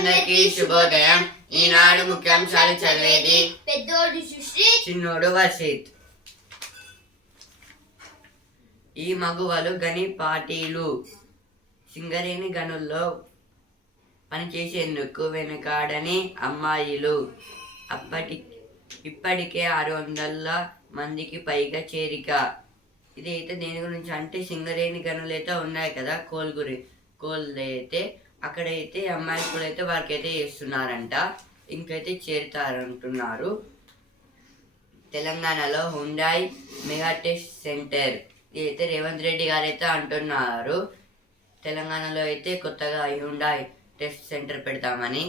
అందరికీ శుభోదయం. ఈనాడు ముఖ్యాంశాలు చదివేది పెద్దోడు సుశ్రీ చిన్నోడు వర్షిత్ ఈ మగువలు గని పార్టీలు. సింగరేణి గనుల్లో పనిచేసేందుకు వెనుకాడని అమ్మాయిలు. అప్పటి ఇప్పటికే ఆరు వందల మందికి పైగా చేరిక. ఇదైతే దేని గురించి? అంటే సింగరేణి గనులు అయితే ఉన్నాయి కదా కోల్ గురి కోల్ అయితే అక్కడైతే అమ్మాయిలు కూడా అయితే వారికి అయితే చేస్తున్నారంట. ఇంకైతే చేరుతారంటున్నారు. తెలంగాణలో హుండాయ్ మెగా టెస్ట్ సెంటర్ ఇదైతే రేవంత్ రెడ్డి గారు అయితే అంటున్నారు తెలంగాణలో అయితే కొత్తగా హుండాయ్ టెస్ట్ సెంటర్ పెడతామని.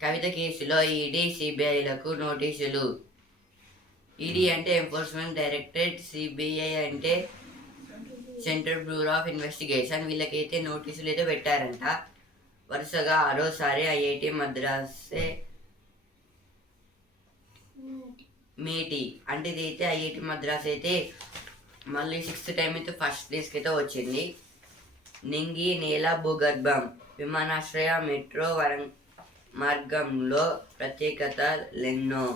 కవిత కేసులో ఈడీ సిబిఐలకు నోటీసులు. ఈడీ అంటే ఎన్ఫోర్స్మెంట్ డైరెక్టరేట్ సిబిఐ అంటే సెంట్రల్ బ్యూరో ఆఫ్ ఇన్వెస్టిగేషన్ వీళ్ళకైతే నోటీసులు అయితే పెట్టారంట. వరుసగా ఆరోసారి ఐఐటి మద్రాసే మేటి అంటే ఇదైతే ఐఐటి మద్రాస్ అయితే మళ్ళీ సిక్స్త్ టైం అయితే ఫస్ట్ డేస్కి అయితే వచ్చింది. నింగి నేల భూగర్భం విమానాశ్రయ మెట్రో వరం మార్గంలో ప్రత్యేకత లెన్నో.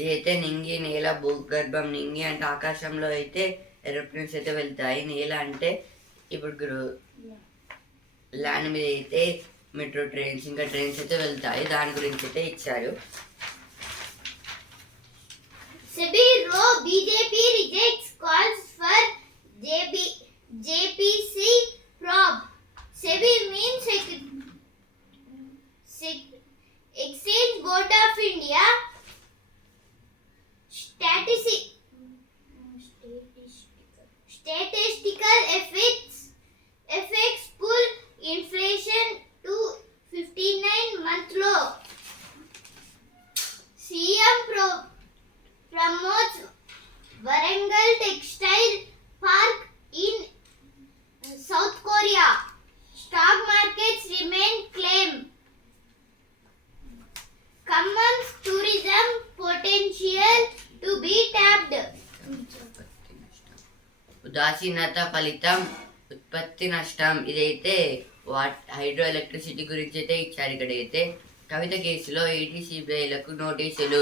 ఇదైతే నింగి నేల భూగర్భం నింగి అంటే ఆకాశంలో అయితే ఏరోప్లేన్స్ అయితే వెళ్తాయి. నేల అంటే ఇప్పుడు ల్యాండ్ మీద అయితే మెట్రో ట్రైన్స్ ఇంకా ట్రైన్స్ అయితే వెళ్తాయి. దాని గురించి అయితే ఇచ్చారు. SEBI row BJP rejects calls for JB JPC probe. SEBI means exchange board of India స్టాటిసి statistical effects effects pull inflation to 59 month low CM Pro promotes Varangal Textile Park in South Korea. Stock markets remain claim. Commons tourism ఉదాసీనత ఫలితం ఉత్పత్తి నష్టం. ఇదైతే what hydro electricity గురించి అయితే ఇచ్చారు ఇక్కడ అయితే కవిత కేసులో ఏటీ సిబిఐలకు నోటీసులు.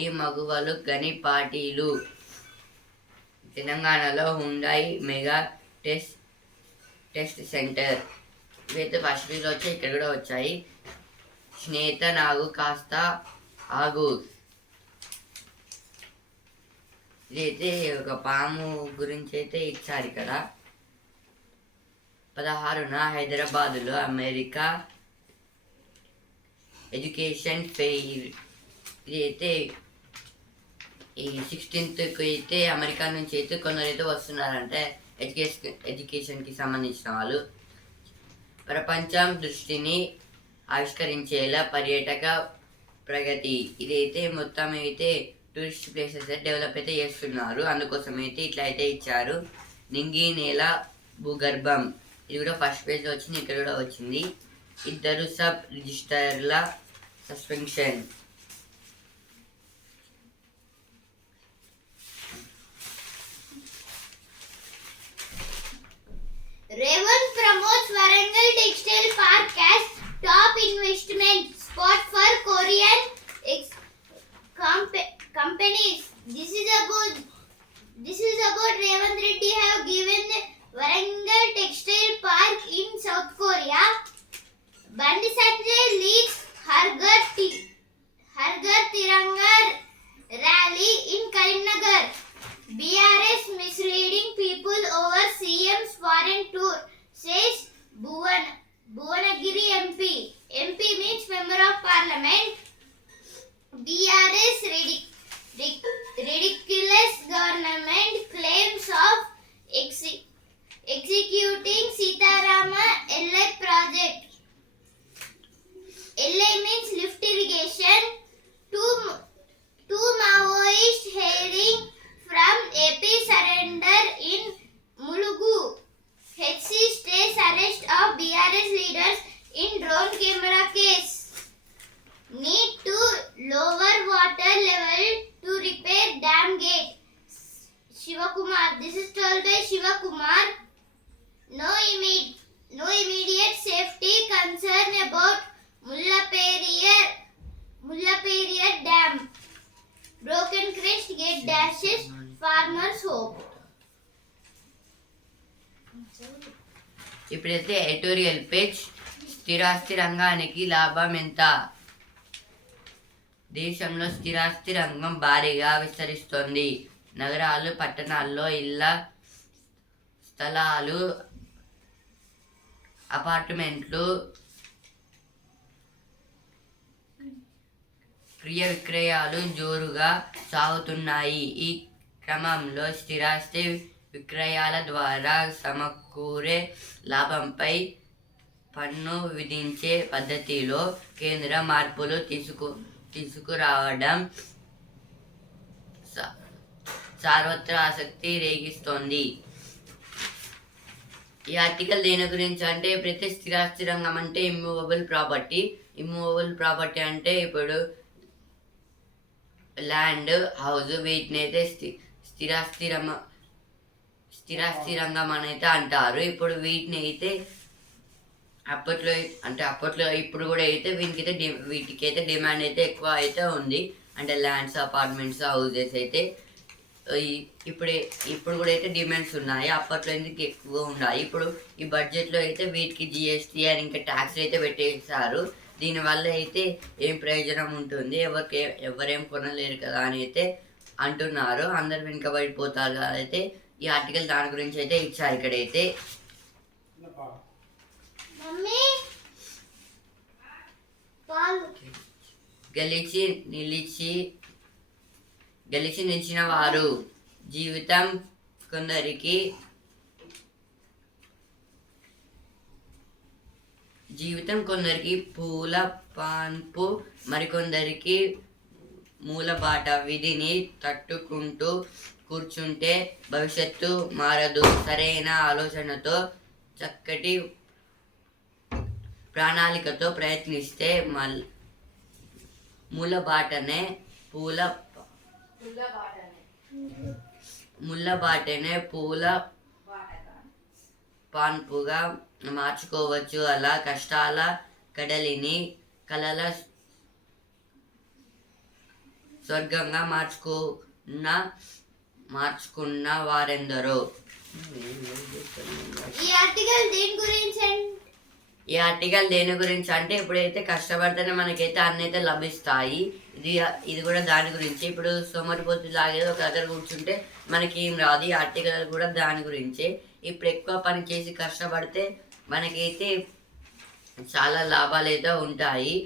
ఈ మగువలు గని పార్టీలు. తెలంగాణలో Hyundai mega test test centre. ఇవైతే ఫస్ట్ వీలో వచ్చి ఇక్కడ కూడా వచ్చాయి. స్నేహిత నాగు కాస్త ఆగు. ఇదైతే ఒక పాము గురించి అయితే ఇచ్చారు ఇక్కడ. పదహారున హైదరాబాదులో అమెరికా ఎడ్యుకేషన్ ఫెయిర్ ఇదైతే ఈ సిక్స్టీన్త్కి అయితే అమెరికా నుంచి అయితే కొందరైతే వస్తున్నారంటే ఎడ్యుకేషన్ ఎడ్యుకేషన్కి సంబంధించిన వాళ్ళు. ప్రపంచం దృష్టిని ఆవిష్కరించేలా పర్యాటక ప్రగతి. ఇదైతే మొత్తం అయితే టూరిస్ట్ ప్లేసెస్ డెవలప్ అయితే చేస్తున్నారు. అందుకోసం అయితే ఇట్లా అయితే ఇచ్చారు. నింగి నేల భూగర్భం. ఇది కూడా ఫస్ట్ పేజ్ వచ్చింది ఇక్కడ కూడా వచ్చింది. ఇద్దరు sub రిజిస్టర్ల suspension Revanth promotes Warangal textile park as top investment spot for Korean ex comp- companies. This is about this is about Revant Reddy have given Varangal Textile Park in South Korea. Bandi Sanjay leads Harghar Ti- Harghar Tiranga rally in Karimnagar. BRS misleading people over CM's foreign tour, says Bhuvan, Bhuvanagiri MP. MP means Member of Parliament. BRS ridic- ridic- ridiculous government claims of exe- executing Sitarama LI project. LI means lift irrigation. Two, two Maoists hailing from AP surrender in Mulugu. Editorial స్థిరాస్తి రంగానికి లాభం ఎంత? దేశంలో స్థిరాస్తి రంగం భారీగా విస్తరిస్తోంది. నగరాలు పట్టణాల్లో ఇళ్ళ స్థలాలు అపార్ట్మెంట్లు క్రియ విక్రయాలు జోరుగా సాగుతున్నాయి. ఈ క్రమంలో స్థిరాస్తి విక్రయాల ద్వారా సమకూరే లాభంపై పన్ను విధించే పద్ధతిలో కేంద్ర మార్పులు తీసుకు తీసుకురావడం సార్వత్ర ఆసక్తి రేగిస్తోంది. ఈ ఆర్టికల్ దేని గురించి అంటే ప్రతి స్థిరాస్తి రంగం అంటే ఇమ్మూవబుల్ ప్రాపర్టీ. ఇమ్మూవబుల్ ప్రాపర్టీ అంటే ఇప్పుడు ల్యాండ్ హౌస్ వీటిని అయితే స్థి స్థిరాస్తి రంగం స్థిరాస్తి రంగం అని అయితే అంటారు. ఇప్పుడు వీటిని అయితే అప్పట్లో అంటే అప్పట్లో ఇప్పుడు కూడా అయితే వీనికైతే డి- వీటికి అయితే డిమాండ్ అయితే ఎక్కువ అయితే ఉంది. అంటే ల్యాండ్స్ అపార్ట్మెంట్స్ హౌసెస్ అయితే ఇప్పుడు ఇప్పుడు కూడా అయితే డిమాండ్స్ ఉన్నాయి. అప్పట్లో ఎందుకు ఎక్కువ ఉన్నాయి ఇప్పుడు ఈ బడ్జెట్లో అయితే వీటికి జిఎస్టీ అని ఇంకా ట్యాక్స్ అయితే పెట్టేశారు. దీనివల్ల అయితే ఏం ప్రయోజనం ఉంటుంది? ఎవరికి ఎవరేం కొనలేరు కదా అని అయితే అంటున్నారు. అందరు వెనుకబడిపోతారు కదా అయితే ఈ ఆర్టికల్ దాని గురించి అయితే ఇచ్చారు ఇక్కడైతే. గెలిచి నిలిచి గెలిచి నిలిచిన వారు జీవితం కొందరికి జీవితం కొందరికి పూల పాన్పు మరికొందరికి మూలబాట విధిని తట్టుకుంటూ కూర్చుంటే భవిష్యత్తు మారదు. సరైన ఆలోచనతో చక్కటి ప్రణాళికతో ప్రయత్నిస్తే మల్ మూలబాటనే పూల ముల్లబాటనే పూల పాన్పుగా మార్చుకోవచ్చు. అలా కష్టాల కడలిని కలల స్వర్గంగా మార్చుకున్న మార్చుకున్న వారెందరో? ఈ ఆర్టికల్ దేని గురించి ఈ ఆర్టికల్ దేని గురించి అంటే ఇప్పుడైతే కష్టపడితేనే మనకైతే అన్ని అయితే లభిస్తాయి. ఇది ఇది కూడా దాని గురించి. ఇప్పుడు సోమరిపోతు లాగేది ఒక దగ్గర కూర్చుంటే మనకి ఏం రాదు. ఈ ఆర్టికల్ కూడా దాని గురించే. ఇప్పుడు ఎక్కువ పని చేసి కష్టపడితే మనకైతే చాలా లాభాలు అయితే ఉంటాయి.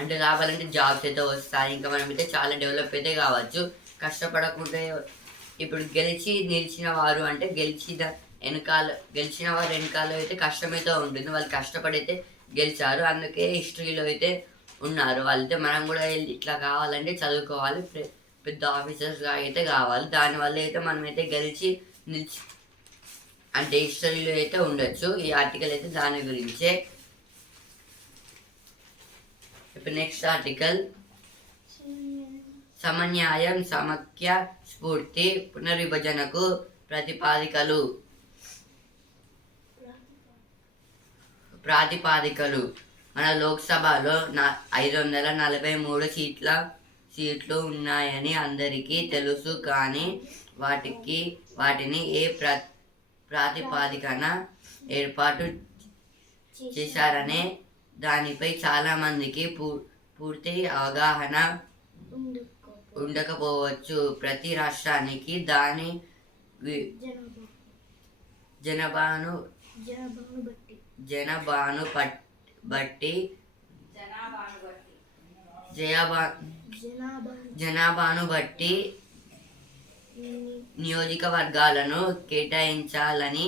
అంటే లాభాలు అంటే జాబ్స్ అయితే వస్తాయి. ఇంకా మనమైతే చాలా డెవలప్ అయితే కావచ్చు. కష్టపడకుండా ఇప్పుడు గెలిచి నిలిచిన వారు అంటే గెలిచిన వెనకాల గెలిచిన వారు వెనకాల అయితే కష్టమైతే ఉంటుంది. వాళ్ళు కష్టపడైతే గెలిచారు. అందుకే హిస్టరీలో అయితే ఉన్నారు. వాళ్ళైతే మనం కూడా వెళ్ళి ఇట్లా కావాలంటే చదువుకోవాలి. పెద్ద ఆఫీసర్స్గా అయితే కావాలి. దానివల్ల అయితే మనం అయితే గెలిచి నిలిచి అంటే హిస్టరీలో అయితే ఉండొచ్చు. ఈ ఆర్టికల్ అయితే దాని గురించే. ఇప్పుడు నెక్స్ట్ ఆర్టికల్. సమన్యాయం సమఖ్య స్ఫూర్తి పునర్విభజనకు ప్రతిపాదికలు. ప్రాతిపాదికలు. మన లోక్సభలో నా ఐదు వందల నలభై మూడు సీట్ల సీట్లు ఉన్నాయని అందరికీ తెలుసు కానీ వాటికి వాటిని ఏ ప్ర ప్రాతిపాదికన ఏర్పాటు చేశారనే దానిపై చాలా మందికి పూ పూర్తి అవగాహన ఉండుకో ఉండకపోవచ్చు. ప్రతి రాష్ట్రానికి దాని జనాభాను జనాభాను బట్టి జనాభాను పట్ బట్టి. జయాభా జనాభా జనాభాను బట్టి నియోజకవర్గాలను కేటాయించాలని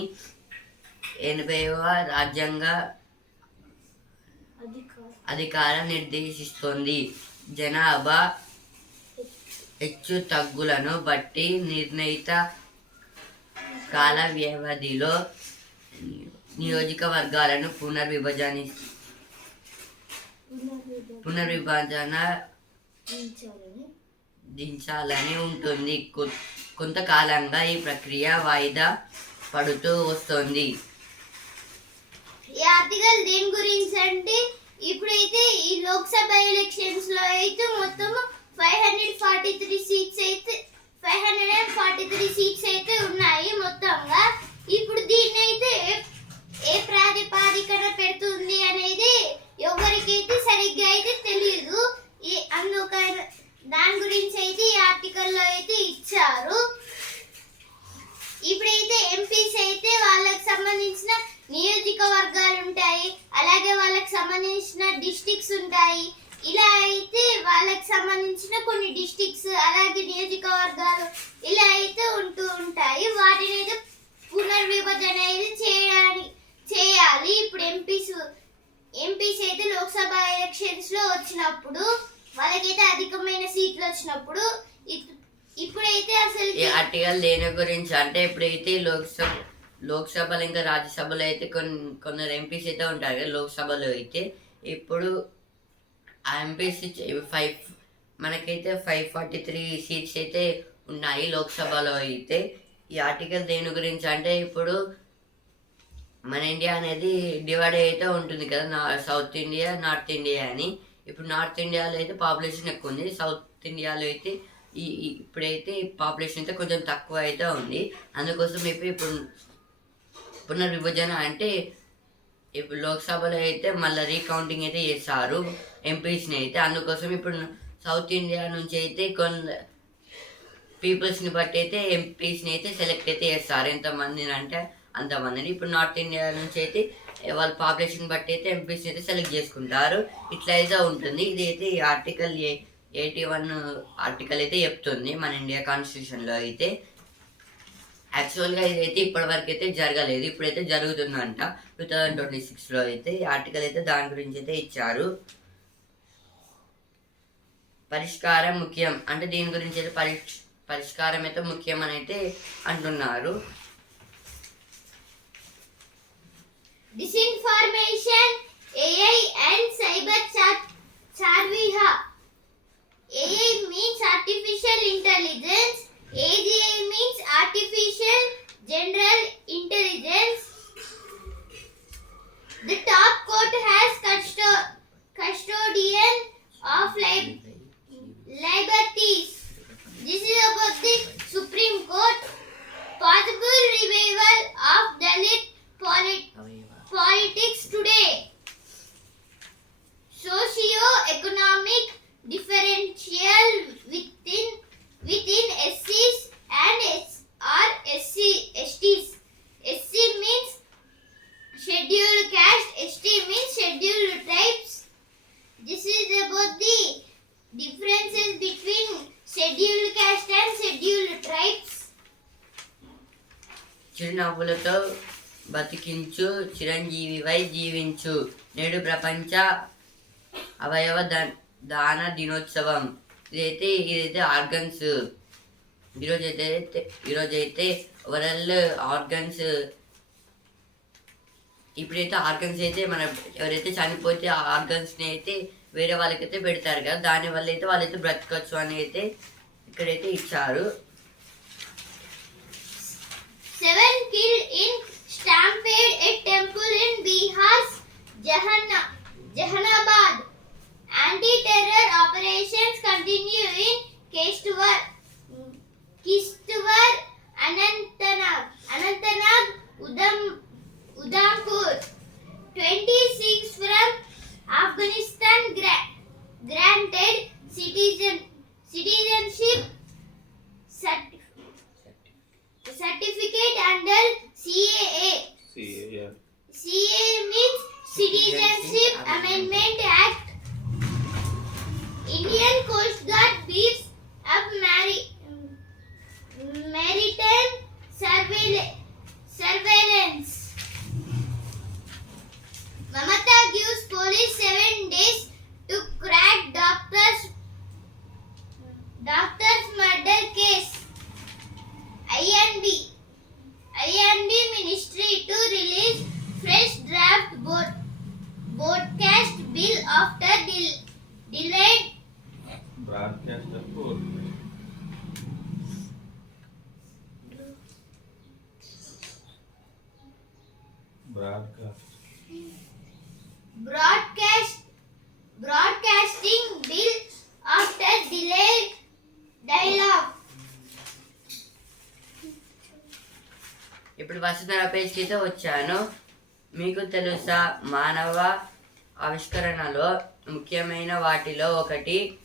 ఎనభైవ రాజ్యాంగ అధికార అధికారం నిర్దేశిస్తోంది. జనాభా హెచ్చు తగ్గులను బట్టి నిర్ణయిత కాల వ్యవధిలో నియోజకవర్గాలను పునర్విభజని పునర్విభజన దించాలని ఉంటుంది. కొంతకాలంగా ఈ ప్రక్రియ వాయిదా పడుతూ వస్తుంది. ఈ ఆర్టికల్ దేని గురించి అంటే ఇప్పుడైతే ఈ లోక్సభ ఎలక్షన్స్లో అయితే మొత్తం five hundred forty three seats అయితే five hundred and forty three seats అయితే ఉన్నాయి మొత్తంగా. ఇప్పుడు దీన్ని అయితే ఏ ప్రాతిపాదికన పెడుతుంది అనేది ఎవరికైతే సరిగ్గా అయితే తెలియదు ఈ అందుకని దాని గురించి అయితే ఈ ఆర్టికల్లో అయితే ఇచ్చారు ఇప్పుడైతే ఎంపీస్ అయితే వాళ్ళకి సంబంధించిన నియోజకవర్గాలు ఉంటాయి అలాగే వాళ్ళకి సంబంధించిన డిస్టిక్స్ ఉంటాయి ఇలా అయితే వాళ్ళకి సంబంధించిన కొన్ని డిస్టిక్స్ అలాగే నియోజకవర్గాలు ఇలా అయితే ఉంటూ ఉంటాయి వాటిని అయితే పునర్విభజన అయితే చేయడానికి చేయాలి ఇప్పుడు ఎంపీస్ ఎంపీస్ అయితే లోక్సభ ఎలక్షన్స్లో వచ్చినప్పుడు వాళ్ళకైతే అధికమైన సీట్లు వచ్చినప్పుడు ఇప్- ఇప్పుడైతే అసలు ఈ ఆర్టికల్ దేని గురించి అంటే ఇప్పుడైతే లోక్సభ లోక్సభలో ఇంకా రాజ్యసభలో అయితే కొన్ని కొందరు ఎంపీస్ అయితే ఉంటారు కదా లోక్సభలో అయితే. ఇప్పుడు ఆ ఎంపీస్ ఫైవ్ మనకైతే ఫైవ్ ఫార్టీ త్రీ సీట్స్ అయితే ఉన్నాయి లోక్సభలో అయితే. ఈ ఆర్టికల్ దేని గురించి అంటే ఇప్పుడు మన ఇండియా అనేది డివైడ్ అయితే ఉంటుంది కదా నా సౌత్ ఇండియా నార్త్ ఇండియా అని. ఇప్పుడు నార్త్ ఇండియాలో అయితే పాపులేషన్ ఎక్కువ ఉంది. సౌత్ ఇండియాలో అయితే ఈ ఇప్పుడైతే పాపులేషన్ అయితే కొంచెం తక్కువ అయితే ఉంది. అందుకోసం ఇప్పుడు పునర్విభజన అంటే ఇప్పుడు లోక్సభలో అయితే మళ్ళీ రీకౌంటింగ్ అయితే చేస్తారు ఎంపీస్ని అయితే. అందుకోసం ఇప్పుడు సౌత్ ఇండియా నుంచి అయితే కొన్ని పీపుల్స్ని బట్టి అయితే ఎంపీస్ని అయితే సెలెక్ట్ అయితే చేస్తారు. ఎంతమందిని అంటే అంతమందిని. ఇప్పుడు నార్త్ ఇండియా నుంచి అయితే వాళ్ళ పాపులేషన్ బట్టి అయితే ఎంపీస్ని అయితే సెలెక్ట్ చేసుకుంటారు. ఇట్లా అయితే ఉంటుంది. ఇది అయితే ఈ article A eighty one article అయితే చెప్తుంది మన ఇండియా కాన్స్టిట్యూషన్లో అయితే. యాక్చువల్గా ఇదైతే ఇప్పటివరకు అయితే జరగలేదు. ఇప్పుడైతే జరుగుతుందంట. టూ థౌజండ్ ట్వంటీ సిక్స్లో అయితే ఈ ఆర్టికల్ అయితే దాని గురించి అయితే ఇచ్చారు. పరిష్కారం ముఖ్యం. అంటే దీని గురించి అయితే పరిష్ పరిష్కారం అయితే ముఖ్యం అని అయితే అంటున్నారు. Disinformation AI and cyber char- AI means artificial intelligence. AGI means artificial general intelligence. The top court has custo- custodian of lib- చిరంజీవివై జీవించు నేడు ప్రపంచ అవయవ దాన దినోత్సవం. ఇదైతే ఇదైతే ఆర్గన్స్. ఈరోజు అయితే ఈరోజు అయితే వరల్డ్ ఆర్గన్స్. ఇప్పుడైతే ఆర్గన్స్ అయితే మన ఎవరైతే చనిపోతే ఆ ఆర్గన్స్ని అయితే వేరే వాళ్ళకైతే పెడతారు కదా దానివల్ల అయితే వాళ్ళైతే బ్రతకచ్చు అని అయితే ఇక్కడైతే ఇచ్చారు. Seven kill in stampede at temple in Bihar's Jahana, Jahanabad. Anti-terror operations continue in Kishtwar, Kishtwar, Anantnag, Anantnag, Udam, Udampur. 26 from Afghanistan gra- granted citizen citizenship Broadcasting bill after delayed dialogue. ఇప్పుడు వసుంధర వచ్చాను. మీకు తెలుసా మానవ ఆవిష్కరణలో ముఖ్యమైన వాటిలో ఒకటి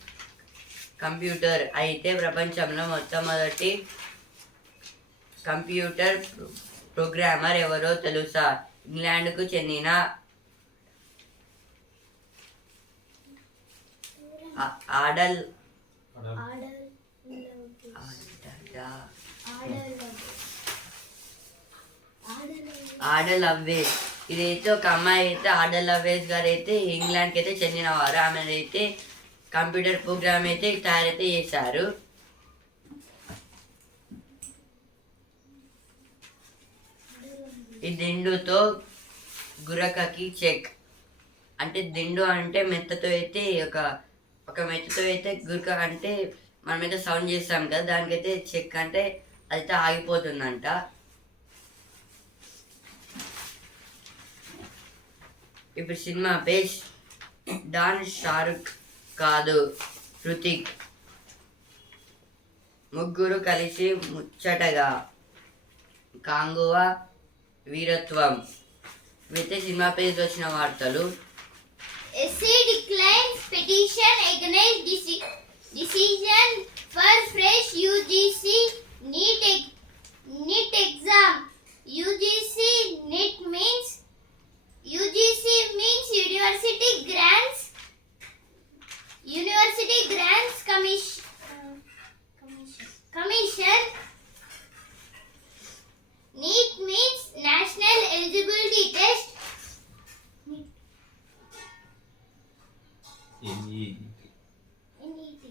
computer. అయితే ప్రపంచంలో మొట్టమొదటి కంప్యూటర్ ప్రో- ప్రోగ్రామర్ ఎవరో తెలుసా? ఇంగ్లాండ్కు చెందిన ఆడల్ ఆడల్ అవ్వేస్ ఇదైతే ఒక అమ్మాయి అయితే ఆడల్ అవ్వేజ్ గారు అయితే ఇంగ్లాండ్కి అయితే చెందినవారు ఆమె అయితే కంప్యూటర్ ప్రోగ్రామ్ అయితే తయారైతే చేశారు. ఈ దిండుతో గురకకి చెక్. అంటే దిండు అంటే మెత్తతో అయితే ఒక ఒక మెత్తతో అయితే గురక అంటే మనమైతే సౌండ్ చేస్తాం కదా దానికైతే చెక్ అంటే అయితే ఆగిపోతుందంట. ఇప్పుడు సినిమా పేజ్ డాన్ షారుఖ్ కాదు హృతిక్. ముగ్గురు కలిసి ముచ్చటగా. కాంగువా వీరత్వం అయితే సినిమా పేజ్ వచ్చిన వార్తలు SC declines petition against decision for fresh UGC NEET NEET exam UGC NEET means UGC means university grants university grants commission commission NEET means National Eligibility Test. ఎన్ని NET.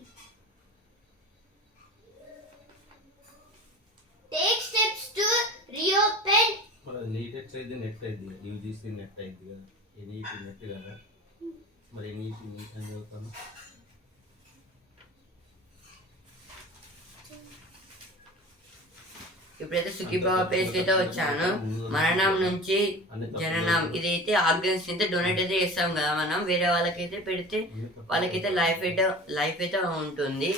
Take steps to reopen మరి నీటెక్స్ అయితే net అయింది UGC NET అయింది కదా NET net కదా మరి NET neat అని చదువుతాను ఇప్పుడైతే సుఖీబాబా పేజ్ అయితే వచ్చాను. మరణం నుంచి జననం. ఇదైతే ఆర్గన్స్ అయితే డొనేట్ అయితే చేస్తాం కదా మనం. వేరే వాళ్ళకైతే పెడితే వాళ్ళకైతే లైఫ్ అయితే లైఫ్ అయితే ఉంటుంది.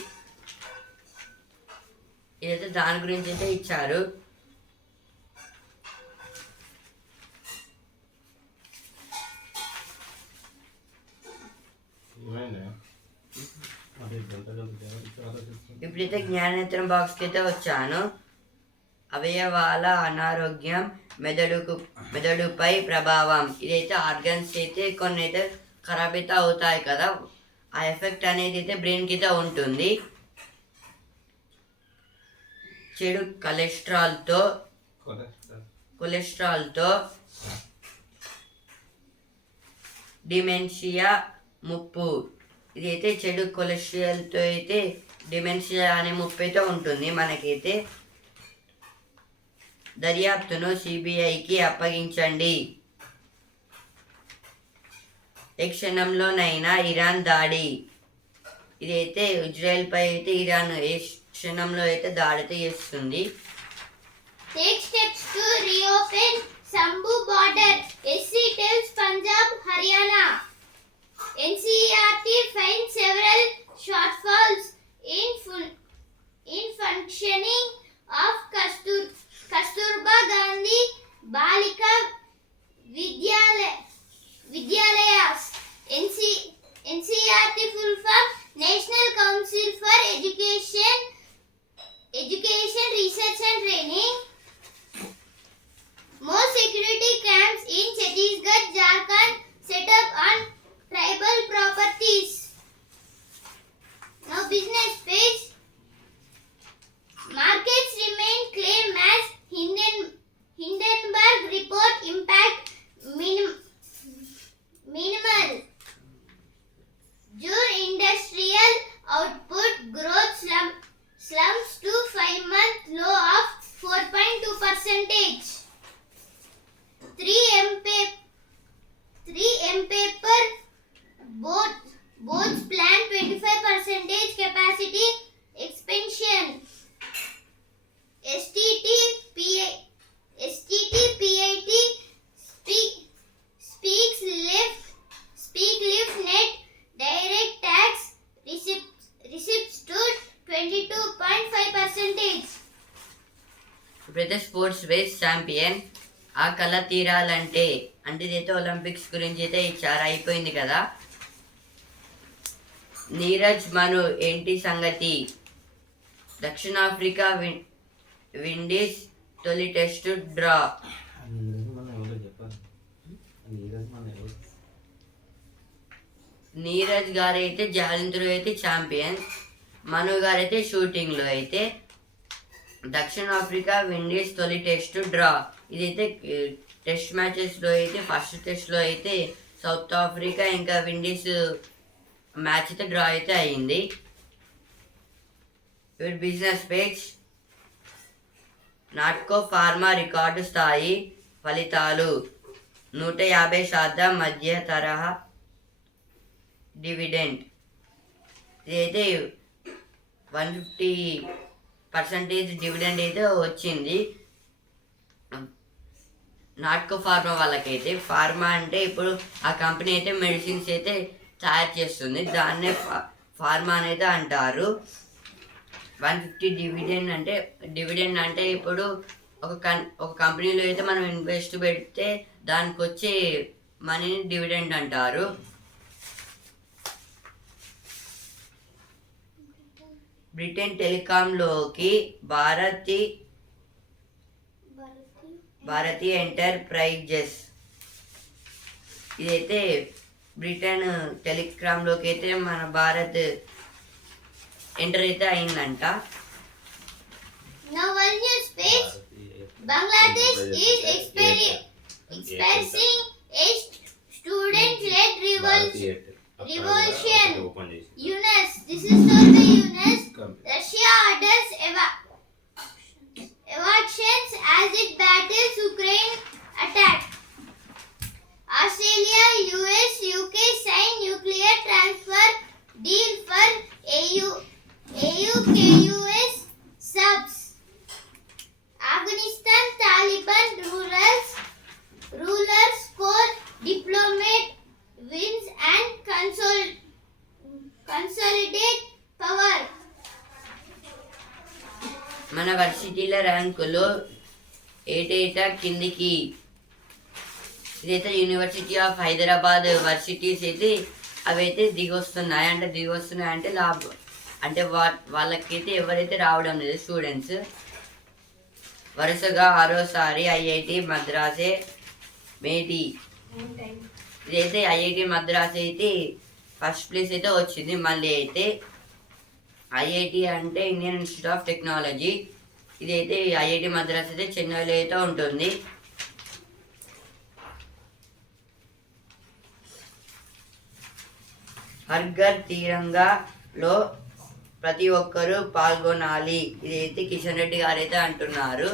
ఇదైతే దాని గురించి అయితే ఇచ్చారు. ఇప్పుడైతే జ్ఞానేత్రం బాక్స్కి అయితే వచ్చాను. అవయవాల అనారోగ్యం మెదడుకు మెదడుపై ప్రభావం. ఇదైతే ఆర్గన్స్ అయితే కొన్ని అయితే ఖరాబ్ అయితే అవుతాయి కదా. ఆ ఎఫెక్ట్ అనేది అయితే బ్రెయిన్కి అయితే ఉంటుంది. చెడు కొలెస్ట్రాల్తో కొలెస్ట్రాల్తో డిమెన్షియా ముప్పు. ఇది అయితే చెడు కొలెస్ట్రాల్తో అయితే డిమెన్షియా అనే ముప్పు అయితే ఉంటుంది మనకైతే. దర్యాప్తును సిబిఐకి అప్పగించండి. ఏ క్షణంలోనైనా ఇరాన్ దాడి. ఇదైతే ఇజ్రాయెల్ పై అయితే ఇరాన్ ఏ క్షణంలో అయితే దాడి చేస్తుంది. NCERT fine several short for slumps to 5 month low of 4.2 percentage. Three M P. Three M P. paper both both plan 25 percentage capacity expansion. STT PA STT PIT speak, speaks lift speak lift net direct tax receipts receipts to British sports waste champion ఆ కళ తీరాలంటే అంటే ఇదైతే Olympics గురించి అయితే చాలా అయిపోయింది కదా. నీరజ్ మను ఏంటి సంగతి? దక్షిణాఫ్రికా విండీస్ తొలి టెస్ట్ డ్రా. నీరజ్ గారు అయితే జాలింత్రో అయితే ఛాంపియన్. మను గారు అయితే షూటింగ్లో అయితే దక్షిణాఫ్రికా విండీస్ తొలి టెస్ట్ డ్రా. ఇదైతే టెస్ట్ మ్యాచెస్లో అయితే ఫస్ట్ టెస్ట్లో అయితే సౌత్ ఆఫ్రికా ఇంకా విండీస్ మ్యాచ్ అయితే డ్రా అయితే అయ్యింది your business page. Natco pharma record స్థాయి ఫలితాలు. నూట యాభై శాతం మధ్య తరహా డివిడెంట్. ఇదైతే వన్ ఫిఫ్టీ పర్సంటేజ్ డివిడెండ్ అయితే వచ్చింది. నాట్కో ఫార్మా వాళ్ళకైతే. ఫార్మా అంటే ఇప్పుడు ఆ కంపెనీ అయితే మెడిసిన్స్ అయితే తయారు చేస్తుంది. దాన్నే ఫార్మా అనేది అంటారు. వన్ ఫిఫ్టీ డివిడెండ్ అంటే డివిడెండ్ అంటే ఇప్పుడు ఒక కన్ ఒక కంపెనీలో అయితే మనం ఇన్వెస్ట్ పెడితే దానికి వచ్చే మనీని డివిడెండ్ అంటారు. బ్రిటన్ టెలికాంలోకి భారతి భారతీ ఎంటర్ప్రైజెస్ ఇదైతే బ్రిటన్ టెలిగ్రామ్లోకి అయితే మన భారత్ ఎంటర్ అయితే అయిందంట news page. Bangladesh is experi- experiencing a student-led కిందికి. ఇదైతే యూనివర్సిటీ ఆఫ్ హైదరాబాద్ వర్సిటీస్ అయితే అవైతే దిగొస్తున్నాయి. అంటే దిగొస్తున్నాయి అంటే లాభం అంటే వా వాళ్ళకైతే ఎవరైతే రావడం లేదు స్టూడెంట్స్ వరుసగా ఆరోసారి ఐఐటి మద్రాసే మేటి. ఇదైతే ఐఐటి మద్రాస్ అయితే ఫస్ట్ ప్లేస్ అయితే వచ్చింది. మళ్ళీ అయితే ఐఐటి అంటే ఇండియన్ ఇన్స్టిట్యూట్ ఆఫ్ టెక్నాలజీ ఇదైతే ఐఐటి మద్రాస్ అయితే చెన్నైలో అయితే ఉంటుంది. హర్ఘర్ తీరంగాలో ప్రతి ఒక్కరూ పాల్గొనాలి. ఇదైతే కిషన్ రెడ్డి గారు అయితే అంటున్నారు.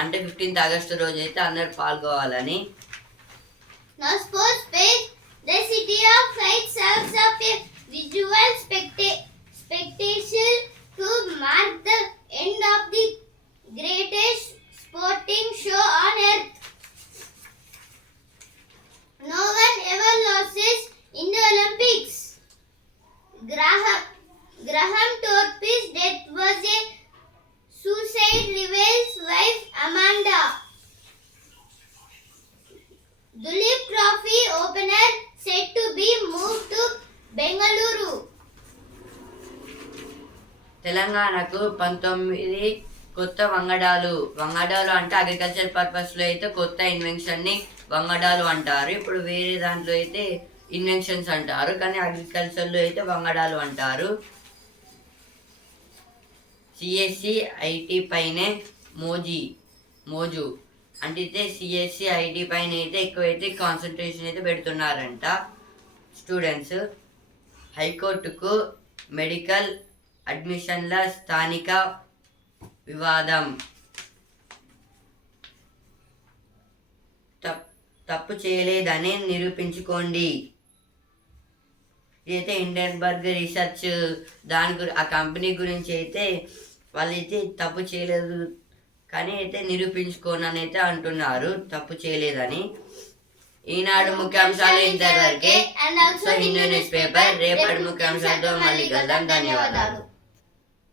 అంటే ఫిఫ్టీన్త్ ఆగస్టు రోజు అయితే అందరు పాల్గొవాలని. Now sports page. The city of serves పంతొమ్మిది కొత్త వంగడాలు. వంగడాలు అంటే అగ్రికల్చర్ పర్పస్లో అయితే కొత్త ఇన్వెన్షన్ని వంగడాలు అంటారు. ఇప్పుడు వేరే దాంట్లో అయితే ఇన్వెన్షన్స్ అంటారు. కానీ అగ్రికల్చర్లో అయితే వంగడాలు అంటారు. సిఎస్సి ఐటీ పైనే మోజీ మోజు. అంటే సిఎస్సి ఐటీ పైన అయితే ఎక్కువైతే కాన్సన్ట్రేషన్ అయితే పెడుతున్నారంట స్టూడెంట్స్ హైకోర్టుకు మెడికల్ అడ్మిషన్ల స్థానిక వివాదం. తప్పు చేయలేదని నిరూపించుకోండి. ఇదైతే ఇండెన్బర్గ్ రీసెర్చ్ దాని గురి ఆ కంపెనీ గురించి అయితే వాళ్ళైతే తప్పు చేయలేదు కానీ అయితే నిరూపించుకోనని అయితే అంటున్నారు తప్పు చేయలేదని. ఈనాడు ముఖ్యాంశాలు ఇంతవరకే. సో హిందూ న్యూస్ పేపర్ రేపటి ముఖ్యాంశాలతో మళ్ళీ కలుద్దాం. ధన్యవాదాలు.